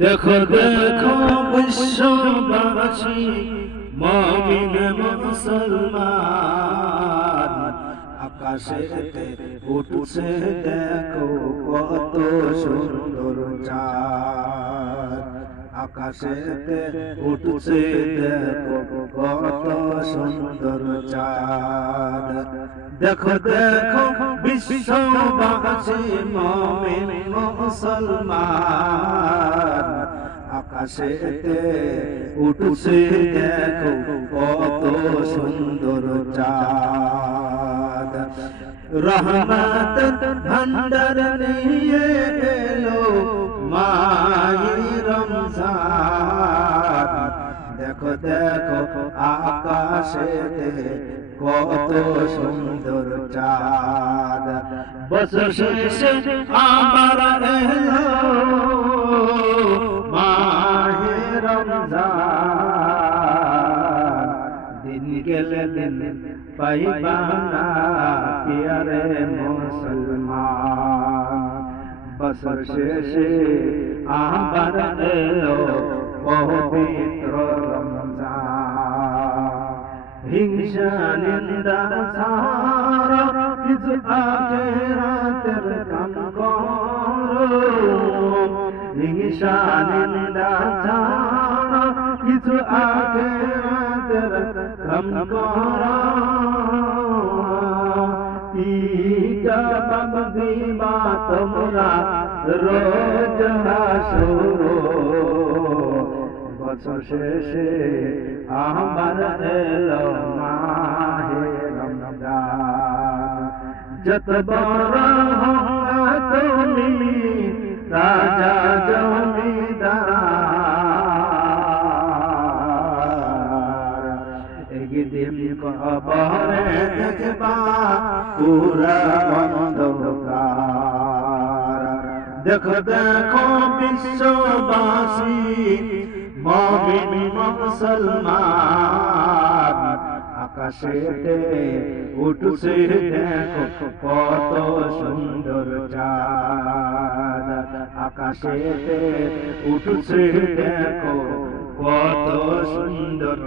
দেখো দেখো বিশ্ববাসী মমিন মুসলমান। আকাশেতে উঠছে দেখো কত সুন্দর চাঁদ। আকাশেতে উঠছে দেখো কত সুন্দর চাঁদ। দেখো দেখো বিশ্ববাসী মমিন মুসলমান। আকাশেতে উঠছে দেখো কত সুন্দর চাঁদ। রহমত ভণ্ডার নিয়ে এলো। মাই রমজান। দেখো দেখো আকাশেতে কত সুন্দর চাঁদ। বছর শেষে, আমার এলো মাহে রমজান। দিন গেলে দিন পাইবা না, পিয়ারে মুসলমান। বছর শেষে আবার এলো পবিত্র হিংসা নিন্দা সারা কিছু আখেরাতের কাম করো হিংসা নিন্দা কিছু আখেরাতের কাম করো দিবা তোমরা রোজ হাসুরো বছর শেষে আমার এলো মাহে রমজান যত বড় তুমি রাজা একদিন কবরে দেখবা দেখো দেখো বিশ্ববাসী, মমিন মুসলমান। আকাশেতে উঠছে, দেখো কত সুন্দর চাঁদ। আকাশেতে উঠছে, দেখো কত সুন্দর